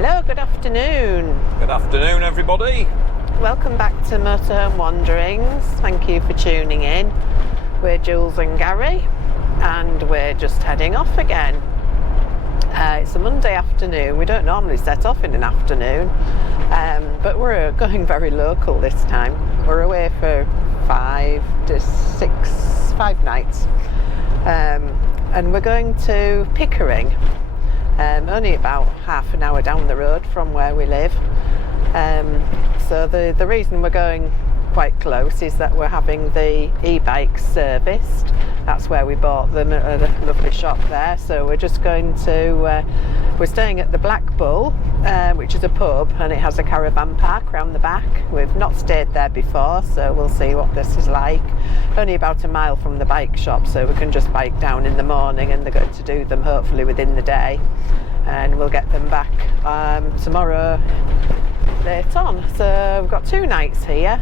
Hello, good afternoon. Good afternoon, everybody. Welcome back to Motorhome Wanderings. Thank you for tuning in. We're Jules and Gary, and we're just heading off again. It's a Monday afternoon. We don't normally set off in an afternoon, but we're going very local this time. We're away for 5 nights, and we're going to Pickering. Only about half an hour down the road from where we live. So the reason we're going quite close is that we're having the e-bikes serviced. That's where we bought them, at a lovely shop there. So we're just going to, we're staying at the Black Bull, which is a pub, and it has a caravan park around the back. We've not stayed there before, so we'll see what this is like. Only about a mile from the bike shop, so we can just bike down in the morning, and they're going to do them hopefully within the day. And we'll get them back tomorrow late on. So we've got 2 nights here.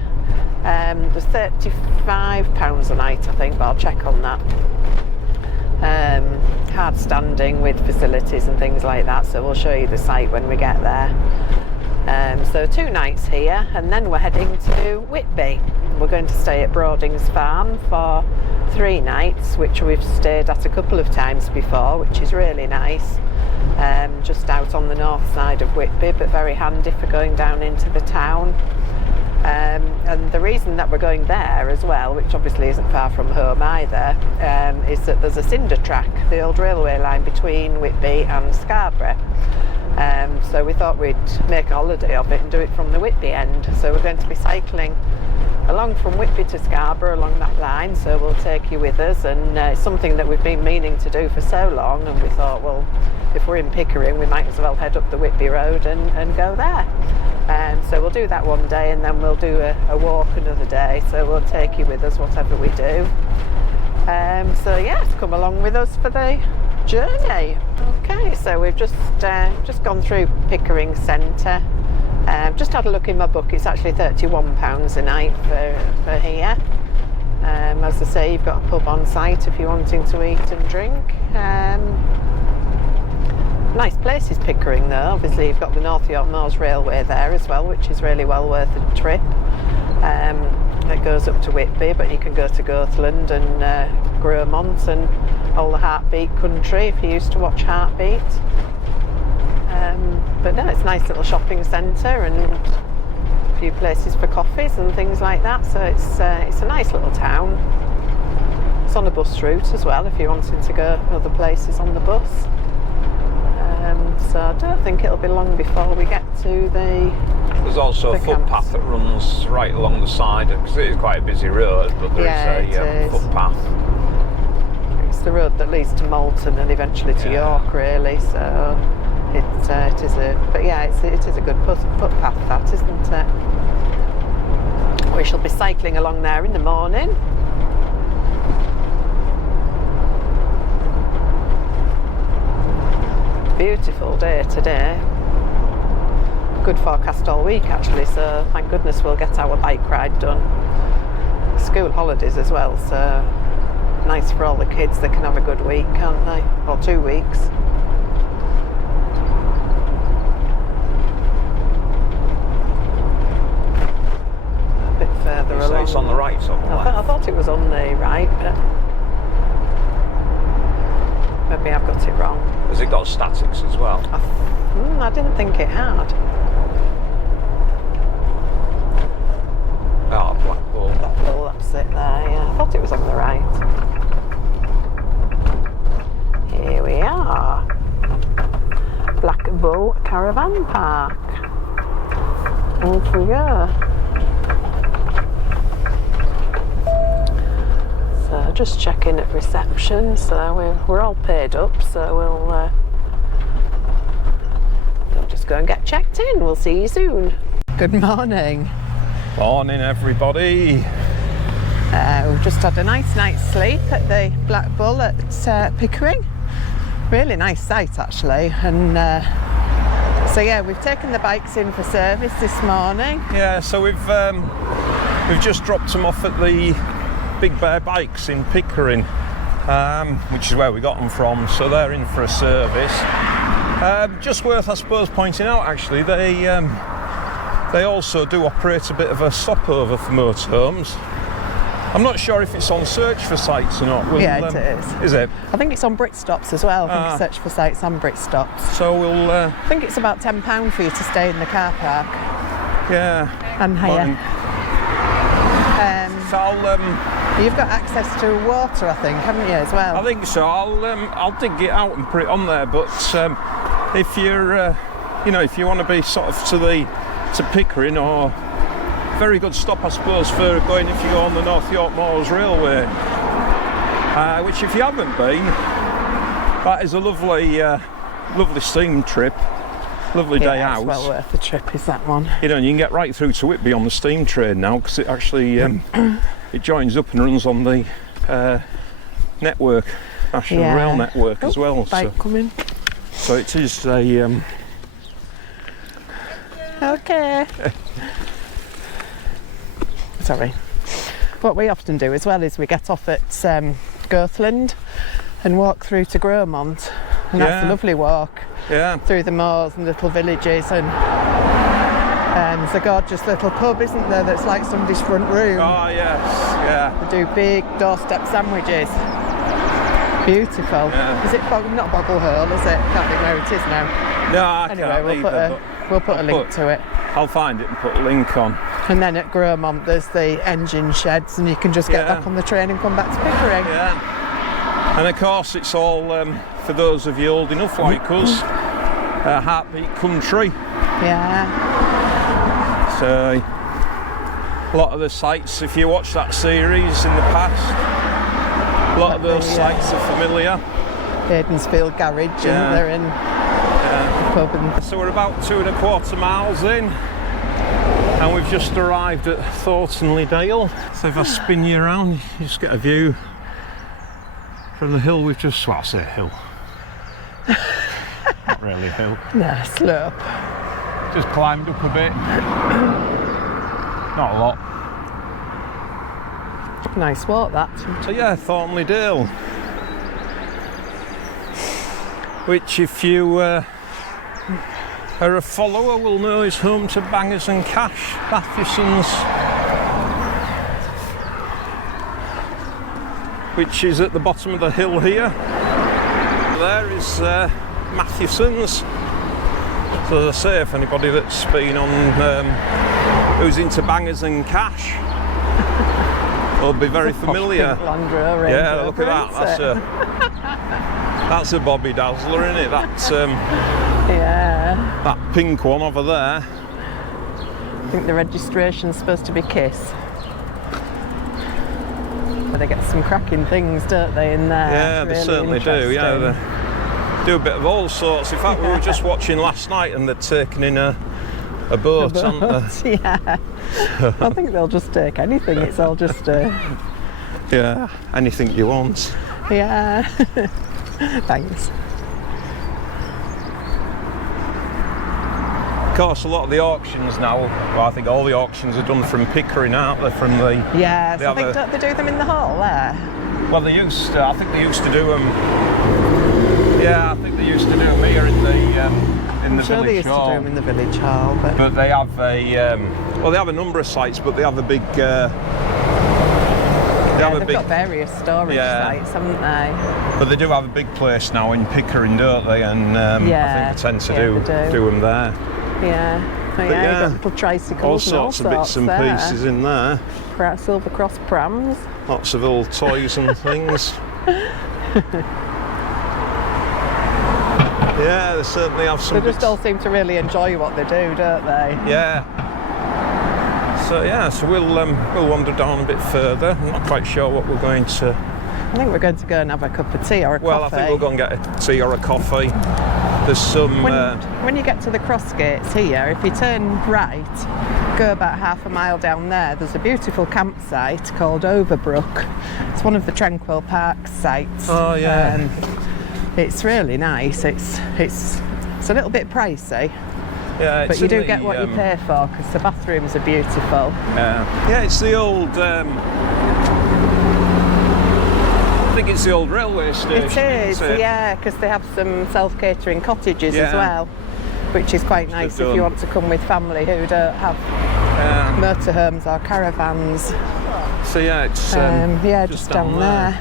There's £35 a night, I think, but I'll check on that. Hard standing with facilities and things like that, so we'll show you the site when we get there. So 2 nights here, and then we're heading to Whitby. We're going to stay at Broadings Farm for 3 nights, which we've stayed at a couple of times before, which is really nice. Just out on the north side of Whitby, but very handy for going down into the town. And the reason that we're going there as well, which obviously isn't far from home either, is that there's a cinder track, the old railway line between Whitby and Scarborough. So we thought we'd make a holiday of it and do it from the Whitby end. So we're going to be cycling along from Whitby to Scarborough along that line, so we'll take you with us, and it's something that we've been meaning to do for so long, and we thought, well, if we're in Pickering, we might as well head up the Whitby Road and go there. So we'll do that one day, and then we'll do a walk another day, so we'll take you with us whatever we do. So yes, come along with us for the journey. Okay, so we've just gone through Pickering Centre. Just had a look in my book. It's actually £31 a night for here. As I say, you've got a pub on site if you're wanting to eat and drink. Nice place is Pickering though. Obviously you've got the North Yorkshire Railway there as well, which is really well worth a trip. It goes up to Whitby, but you can go to Goathland and Gromont and all the Heartbeat country if you used to watch Heartbeat. But no, it's a nice little shopping centre and a few places for coffees and things like that, so it's a nice little town. It's on a bus route as well if you're wanting to go other places on the bus. So I don't think it'll be long before we get to There's also a footpath that runs right along the side, because it is quite a busy road, but there's a footpath. It's the road that leads to Malton and eventually to York, really, so it is a good footpath, that, isn't it? We shall be cycling along there in the morning. Beautiful day today. Good forecast all week actually, so thank goodness we'll get our bike ride done. School holidays as well, so nice for all the kids. They can have a good week, can't they? Or 2 weeks. A bit further along. It's on the right or the left? I thought it was on the right, but maybe I've got it wrong. Has it got statics as well? I didn't think it had. Oh, Black Bull. Black Bull, that's it there, yeah. I thought it was on the right. Here we are. Black Bull Caravan Park. Off we go. So just checking at reception, so we're all paid up, so we'll just go and get checked in. We'll see you soon. Good morning. Morning, everybody. We've just had a nice night's sleep at the Black Bull at Pickering. Really nice site actually, and so yeah, we've taken the bikes in for service this morning. Yeah, so we've just dropped them off at the Big Bear Bikes in Pickering, which is where we got them from. So they're in for a service. Just worth, I suppose, pointing out actually, they also do operate a bit of a stopover for motorhomes. I'm not sure if it's on search for sites or not. Yeah, it is. Is it? I think it's on Brit Stops as well. I think it's search for sites on Brit Stops. So we'll... I think it's about £10 for you to stay in the car park. Yeah. And hire. So you've got access to water, I think, haven't you, as well? I think so. I'll dig it out and put it on there. But if you're, if you want to be sort of to Pickering, or very good stop, I suppose, for going if you go on the North York Moors Railway, which if you haven't been, that is a lovely steam trip. Lovely day out. It's well worth the trip, is that one? You know, and you can get right through to Whitby on the steam train now, because it actually it joins up and runs on the network, National Rail Network as well. Bike coming. So it is a. Okay. Sorry. What we often do as well is we get off at Girthland and walk through to Gromont, and that's a lovely walk. Yeah. Through the moors and little villages, and there's a gorgeous little pub, isn't there, that's like somebody's front room. Oh yes, yeah. They do big doorstep sandwiches. Beautiful. Yeah. Is it not Boggle Hole, is it? Can't think where it is now. No, I anyway, can't we'll put a link to it. I'll find it and put a link on. And then at Gromont there's the engine sheds, and you can just get back on the train and come back to Pickering. Yeah. And of course it's all, for those of you old enough like us, heartbeat country. Yeah. So a lot of the sites, if you watch that series in the past, a lot of those sites are familiar. Aidensfield Garage, and they're in the pub. And so we're about 2.25 miles in, and we've just arrived at Thornton-le-Dale. So if I spin you around, you just get a view from the hill we've just, well, I say hill. Not really a hill. No, slope. Just climbed up a bit. Not a lot. Nice walk, that. So yeah, Thornton-le-Dale. Which, if you are a follower, will know is home to Bangers and Cash, Mathewson's, which is at the bottom of the hill here. There is Mathewson's. So as I say, if anybody that's been on, who's into Bangers and Cash, will be very familiar. Yeah, look at that. That's a Bobby Dazzler, isn't it? That's that pink one over there. I think the registration's supposed to be Kiss. But they get some cracking things, don't they, in there? Yeah, they certainly do. Yeah, they do a bit of all sorts. In fact, we were just watching last night, and they'd taken in a boat, haven't they? Yeah. I think they'll just take anything. It's all just yeah, anything you want. Yeah. Thanks. Of course, a lot of the auctions now, well, I think all the auctions are done from Pickering, aren't they? From the I think don't they do them in the hall there? Well, they used to. I think they used to do them. Yeah, I think they used to do them here in the village hall. I'm sure they used to do them in the village hall, but they have a well, they have a number of sites, but they have a big. They've got various storage sites, haven't they? But they do have a big place now in Pickering, don't they? And I think they tend to do them there. Yeah. But you've got little tricycles, all sorts of bits and pieces in there. Silver Cross prams. Lots of old toys and things. Yeah, they certainly have some. They just all seem to really enjoy what they do, don't they? Yeah. So we'll wander down a bit further. I'm not quite sure what we're going to. I think we're going to go and have a cup of tea or a coffee. Well, I think we'll go and get a tea or a coffee. There's some. When you get to the cross gates here, if you turn right, go about half a mile down there, there's a beautiful campsite called Overbrook. It's one of the Tranquil Park sites. Oh yeah. It's really nice. It's a little bit pricey. Yeah, but you do get what you pay for, because the bathrooms are beautiful. Yeah, it's the old. I think think it's the old railway station. It is, isn't it? yeah, because they have some self-catering cottages as Yeah. well, which is quite nice if you want to come with family who don't have motorhomes or caravans. So yeah, it's just down there.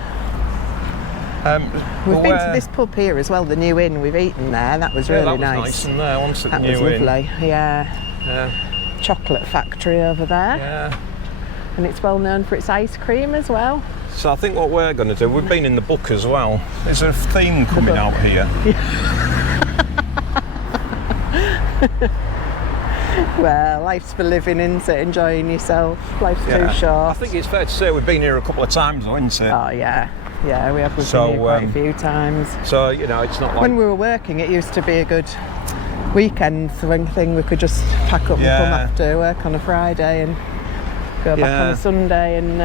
We've been to this pub here as well, the New Inn. We've eaten there. That was really that was nice. in there, wasn't it? That the was New Inn. lovely. Yeah. Chocolate factory over there. Yeah. And it's well known for its ice cream as well. So I think what we're going to do, we've been in the book as well. There's a theme coming out here. Well, life's for living, isn't it? Enjoying yourself. Life's too short. I think it's fair to say we've been here a couple of times though, isn't it? Oh yeah, yeah, we have. We've been here quite a few times. So you know, it's not like when we were working, it used to be a good weekend thing. We could just pack up and come after work on a Friday and go back on a Sunday, and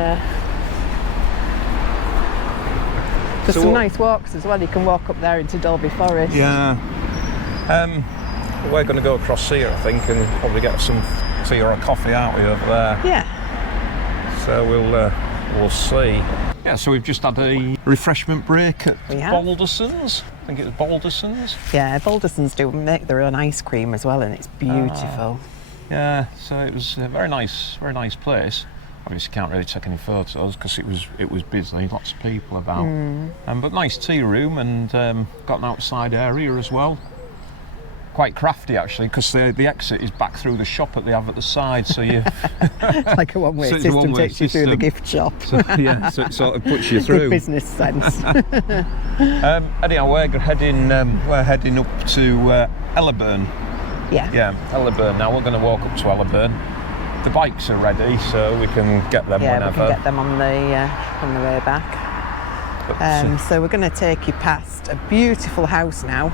there's some nice walks as well. You can walk up there into Dolby Forest. Yeah. We're going to go across here, I think, and probably get some tea or a coffee, aren't we, over there? Yeah. So we'll see. Yeah, so we've just had a refreshment break at Balderson's. I think it was Balderson's. Yeah, Balderson's do make their own ice cream as well, and it's beautiful. Yeah, so it was a very nice place. Obviously, can't really take any photos because it was busy, lots of people about. But nice tea room, and got an outside area as well. Quite crafty actually, because the exit is back through the shop that they have at the side, so you it's like a one-way system, takes you through the gift shop. So it sort of puts you through. Good business sense. Anyhow, we're heading up to Ellerburn. Yeah, Ellerburn. Now we're going to walk up to Ellerburn. The bikes are ready, so we can get them whenever. We can get them on the way back. So we're going to take you past a beautiful house now.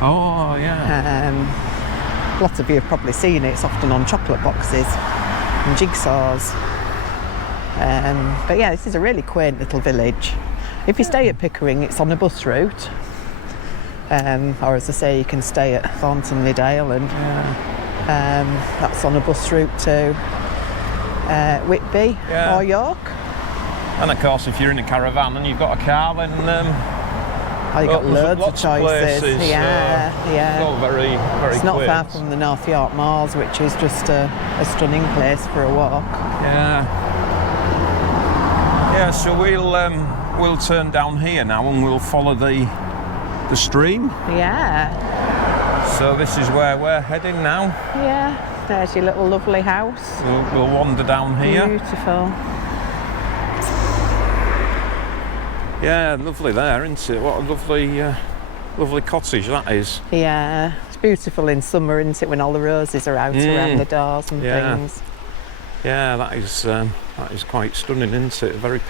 Oh, yeah. Lots of you have probably seen it. It's often on chocolate boxes and jigsaws. But yeah, this is a really quaint little village. If you stay at Pickering, it's on a bus route. Or as I say, you can stay at Thornton-le-Dale, and that's on a bus route to Whitby or York. And of course, if you're in a caravan and you've got a car, then you've got loads of choices. Places, yeah. All very, very It's not far from the North York Moors, which is just a stunning place for a walk. Yeah, so we'll turn down here now and we'll follow the stream. Yeah. So this is where we're heading now. Yeah, there's your little lovely house. We'll wander down here. Beautiful. Yeah, lovely there, isn't it? What a lovely cottage that is. Yeah, it's beautiful in summer, isn't it, when all the roses are out around the doors and things. Yeah, that is quite stunning, isn't it? Very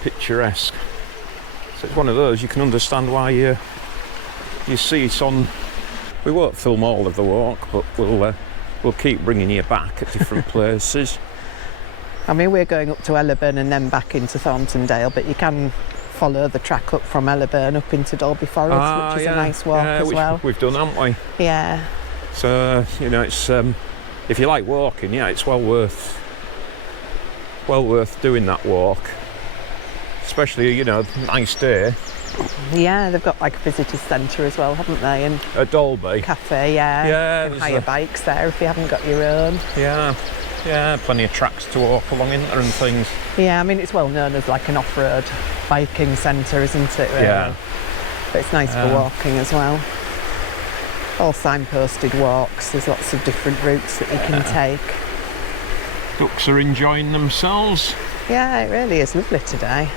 picturesque. So it's one of those you can understand why you see it on. We won't film all of the walk, but we'll keep bringing you back at different places. I mean, we're going up to Ellerburn and then back into Thornton-le-Dale, but you can follow the track up from Ellerburn up into Dolby Forest, which is a nice walk as well. We've done, haven't we? Yeah. So, you know, it's if you like walking, it's well worth doing that walk. Especially, you know, nice day. Yeah, they've got like a visitors centre as well, haven't they? And at Dolby. Cafe, you can hire bikes there if you haven't got your own. Yeah, plenty of tracks to walk along in there and things. Yeah, I mean, it's well known as like an off-road biking centre, isn't it, really? Yeah. But it's nice for walking as well. All signposted walks, there's lots of different routes that you can take. Ducks are enjoying themselves. Yeah, it really is lovely today.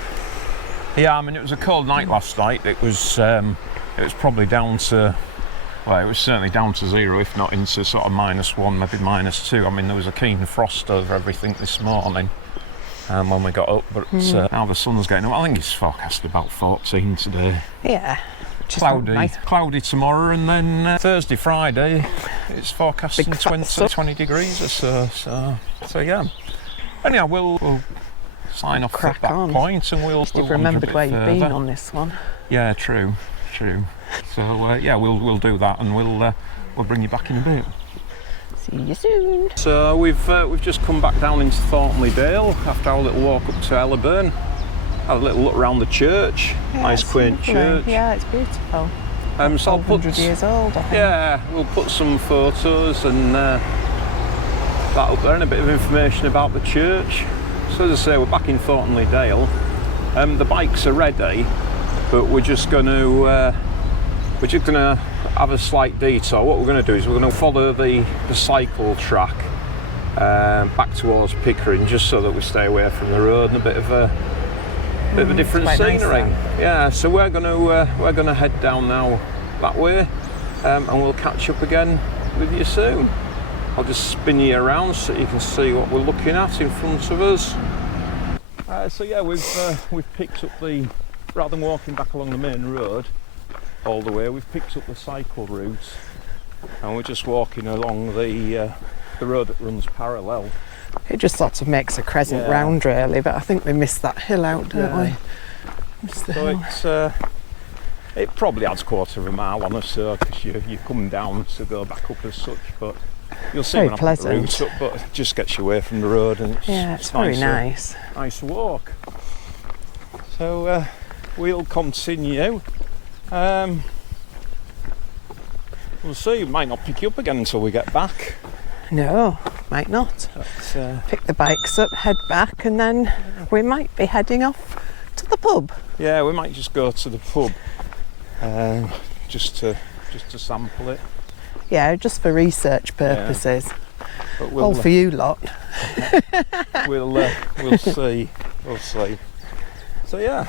Yeah, I mean, it was a cold night last night. It was probably down to... Well, it was certainly down to 0, if not into sort of -1, maybe -2. I mean, there was a keen frost over everything this morning when we got up, but now the sun's getting up. I think it's forecast about 14 today. Yeah. Cloudy tomorrow, and then Thursday, Friday, it's forecasting 20 degrees or so. So yeah. Anyhow, we'll sign off at that point, and we'll remembered where you've been on this one. Yeah, true. So yeah, we'll do that, and we'll bring you back in a bit. See you soon. So we've just come back down into Thornton-le-Dale after our little walk up to Ellerburn. Have a little look around the church. Yeah, Nice it's quaint lovely. church. Yeah, it's beautiful. So I'll put 100 years old, I think. Yeah, we'll put some photos and that up there and a bit of information about the church. So as I say, we're back in Thornton-le-Dale. The bikes are ready, but we're just going to have a slight detour. What we're going to do is we're going to follow the cycle track back towards Pickering, just so that we stay away from the road and a bit of a different scenery. Nice, yeah, so we're going to head down now that way, and we'll catch up again with you soon. I'll just spin you around so you can see what we're looking at in front of us. So yeah, we've picked up the, rather than walking back along the main road all the way, we've picked up the cycle route, and we're just walking along the road that runs parallel. It just sort of makes a crescent round, really, but I think we missed that hill out, don't we? Missed the hill. It probably adds 1/4 mile on us, so because you're coming down to go back up as such, but you'll see very when pleasant. I put the route up, but it just gets you away from the road, and it's very nice. Nice walk. So we'll continue. We'll see. We might not pick you up again until we get back. No, might not. Pick the bikes up, head back, and then we might be heading off to the pub. Yeah, we might just go to the pub, just to sample it. Yeah, just for research purposes. But All for you lot. We'll see. We'll see. So yeah,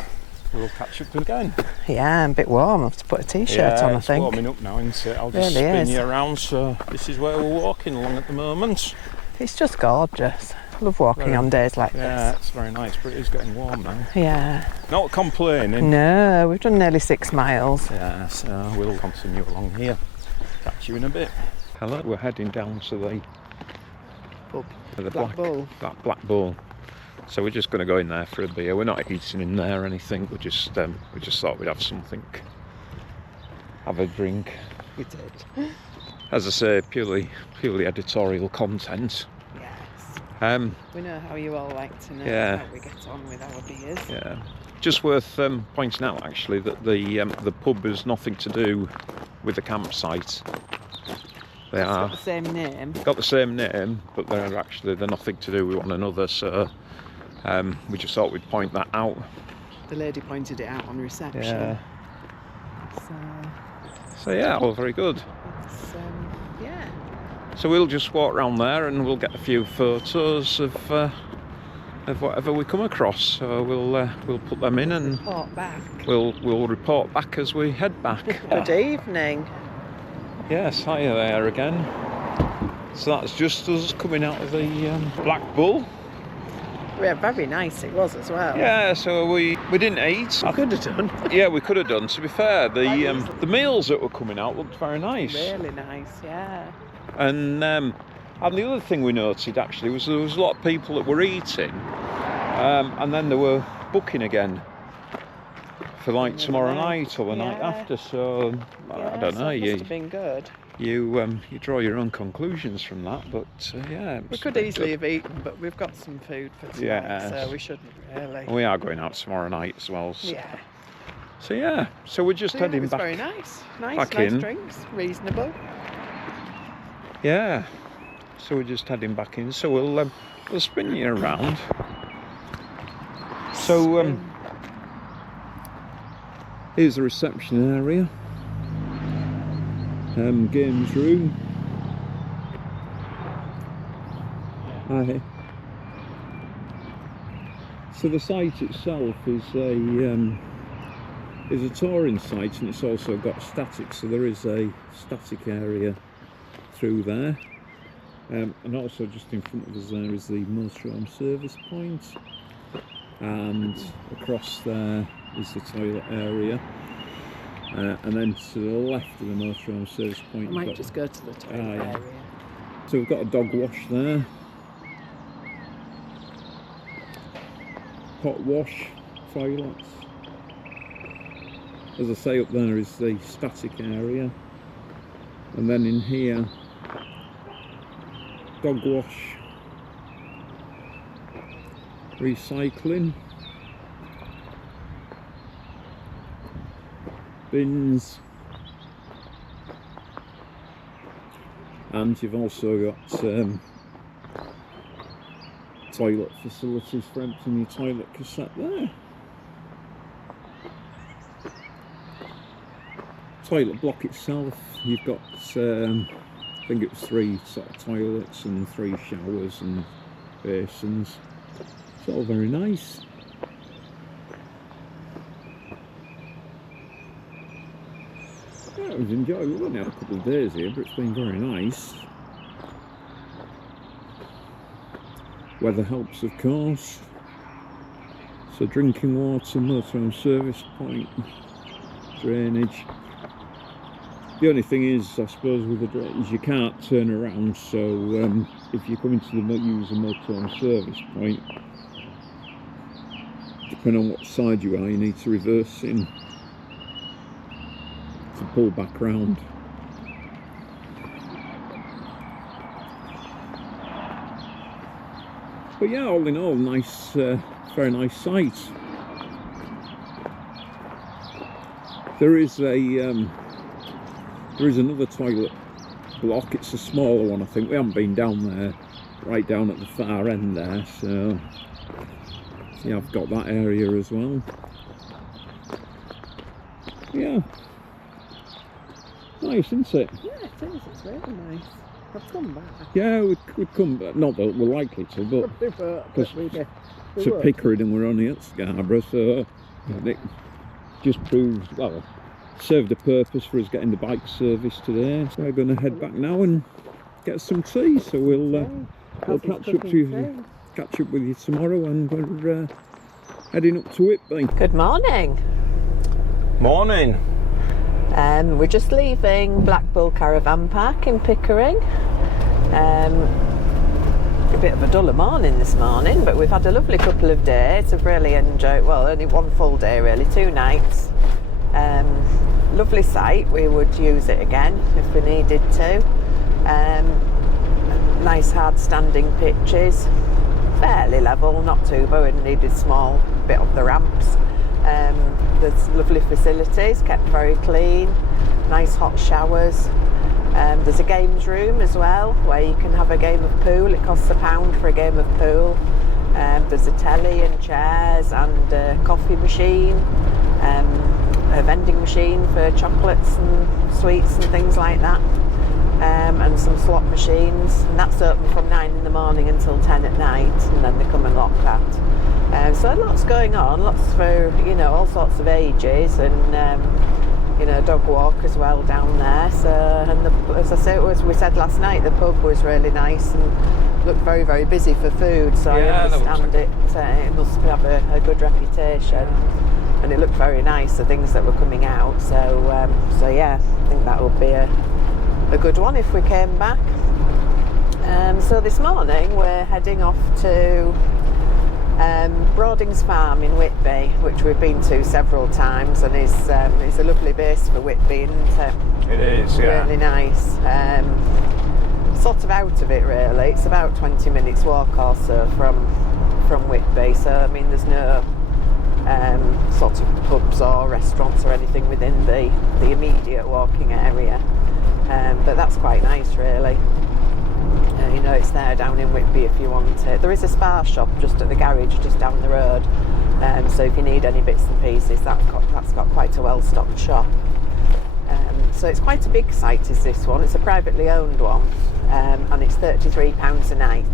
we'll catch up again. Yeah, I'm a bit warm. I have to put a t-shirt on, I think. It's warming up now, isn't it? I'll just spin you around. So this is where we're walking along at the moment. It's just gorgeous. I love walking on days like this. Yeah, it's very nice, but it is getting warm now. Yeah. Not complaining. No, we've done nearly 6 miles. Yeah, so we'll continue along here. Catch you in a bit. Hello, we're heading down to the Pub. The Black Bull. Black Bull. So we're just going to go in there for a beer. We're not eating in there or anything. We just thought we'd have something, have a drink. We did. As I say, purely editorial content. Yes. We know how you all like to know how we get on with our beers. Yeah. Just worth pointing out actually that the pub has nothing to do with the campsite. They've got the same name. Got the same name, but they're nothing to do with one another. So we just thought we'd point that out. The lady pointed it out on reception. Yeah. So yeah, all very good. Yeah. So we'll just walk around there and we'll get a few photos of whatever we come across. So we'll put them in and report back. We'll report back as we head back. Good evening. Yes, hiya there again. So that's just us coming out of the Black Bull. Yeah, very nice it was as well. Yeah, so we didn't eat. I could have done. Yeah, we could have done. To be fair, the meals that were coming out looked very nice. Really nice, yeah. And the other thing we noted actually was there was a lot of people that were eating, and then they were booking again for like tomorrow night or the night after. So I don't know. So it must have been good. You draw your own conclusions from that, but yeah. We could easily have eaten, but we've got some food for tonight, so we shouldn't really. We are going out tomorrow night as well. So. Yeah. So yeah, so we're just heading back. Very nice. Back nice in. Drinks, reasonable. Yeah. So we're just heading back in. So we'll spin you around. So here's the reception area. Games room. Hi. So the site itself is a touring site, and it's also got static. So there is a static area through there, and also just in front of us there is the Motorhome service point, and across there is the toilet area. And then to the left of the Motorhome service point, I might just go to the toilet area. So we've got a dog wash there, hot wash, toilets. As I say, up there is the static area, and then in here, dog wash, recycling, bins, and you've also got toilet facilities for emptying your toilet cassette there. Toilet block itself, you've got I think it was 3 sort of toilets and 3 showers and basins. It's all very nice. Yeah, it was enjoyable. We've only had a couple of days here, but it's been very nice. Weather helps, of course. So drinking water, motorhome service point, drainage. The only thing is, I suppose, with the drainage, you can't turn around. So if you come into the use a motorhome service point, depending on what side you are, you need to reverse in to pull back round. But yeah, all in all, nice, very nice site. There is another toilet block. It's a smaller one, I think. We haven't been down there, right down at the far end there. So yeah, I've got that area as well. Yeah, nice, isn't it? Yeah, it is. It's really nice. I've come back. Yeah, we'd come back. Not that we're likely to, but because to Pickering and we're only at Scarborough, so it just proves, well, served a purpose for us getting the bike service today. So we're going to head back now and get some tea. So we'll catch up with you tomorrow, and we're heading up to Whitby. Good morning. Morning. We're just leaving Black Bull Caravan Park in Pickering. A bit of a duller morning this morning, but we've had a lovely couple of days. I've really enjoyed, well, only one full day really, 2 nights. Lovely site, we would use it again if we needed to. Nice hard standing pitches, fairly level, not too bad, we needed a small bit of the ramps. There's lovely facilities, kept very clean, nice hot showers. There's a games room as well where you can have a game of pool. It costs £1 for a game of pool. There's a telly and chairs and a coffee machine, a vending machine for chocolates and sweets and things like that, and some slot machines, and that's open from 9 in the morning until 10 at night, and then they come and lock that. So lots going on, lots for, you know, all sorts of ages, and you know, dog walk as well down there. So, and as I say, we said last night, the pub was really nice and looked very, very busy for food. So yeah, I understand it must have a good reputation, and it looked very nice, the things that were coming out. So, so yeah, I think that would be a good one if we came back. So this morning we're heading off to Broadings Farm in Whitby, which we've been to several times, and it's a lovely base for Whitby, isn't it? It is, yeah. Really nice. Sort of out of it really. It's about 20 minutes walk or so from Whitby. So I mean, there's no sort of pubs or restaurants or anything within the immediate walking area. But that's quite nice, really. You know, it's there down in Whitby if you want it. There is a Spar shop just at the garage, just down the road. So if you need any bits and pieces, that's got quite a well-stocked shop. So it's quite a big site, is this one. It's a privately owned one, and it's £33 a night.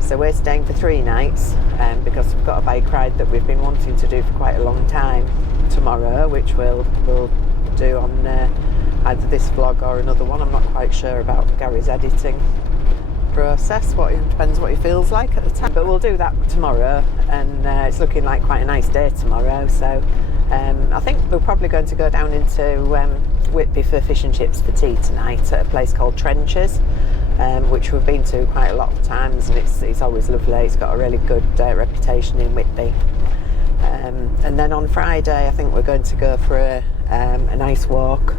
So we're staying for 3 nights, because we've got a bike ride that we've been wanting to do for quite a long time tomorrow, which we'll do on either this vlog or another one. I'm not quite sure about Gary's editing process, it depends what he feels like at the time, but we'll do that tomorrow, and it's looking like quite a nice day tomorrow. So I think we're probably going to go down into Whitby for fish and chips for tea tonight at a place called Trenches, which we've been to quite a lot of times, and it's always lovely. It's got a really good reputation in Whitby. And then on Friday I think we're going to go for a nice walk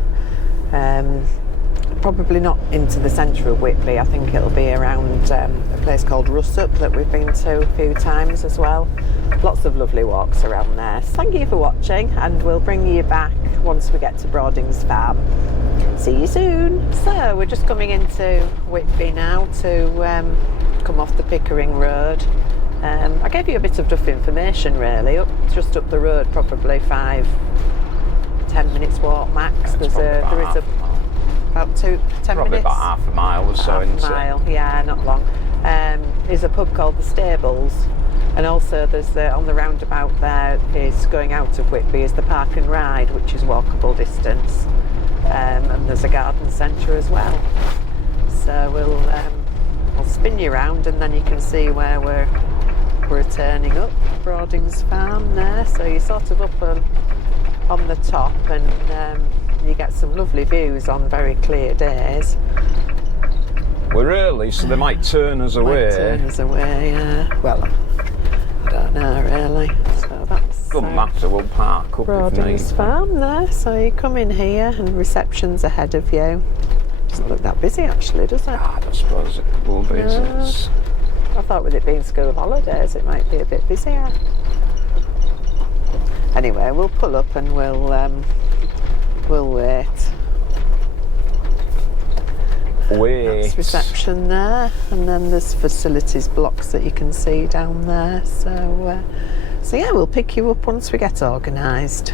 probably not into the centre of Whitby. I think it'll be around a place called Russup that we've been to a few times as well. Lots of lovely walks around there. So thank you for watching, and we'll bring you back once we get to Broadings Farm. See you soon. So we're just coming into Whitby now to come off the Pickering Road. I gave you a bit of duff information really. Just up the road, probably 5-10 minutes walk max. There is about 10 Probably minutes. about half a mile or so. Half a mile, yeah, not long. There's a pub called the Stables, and also there's on the roundabout there is going out of Whitby is the Park and Ride, which is walkable distance, and there's a garden centre as well. So we'll spin you around, and then you can see where we're turning up. Broadings Farm there, so you're sort of up on the top, and you get some lovely views on very clear days. We're early, so they might turn us away. Yeah. Well, I don't know really. So that's Doesn't matter, we'll park up if Broadings need. Farm there. So you come in here, and reception's ahead of you. Doesn't look that busy actually, does it? I suppose it will be. No. I thought with it being school holidays, it might be a bit busier. Anyway, we'll pull up and we'll wait. That's reception there, and then there's facilities blocks that you can see down there. So yeah, we'll pick you up once we get organised.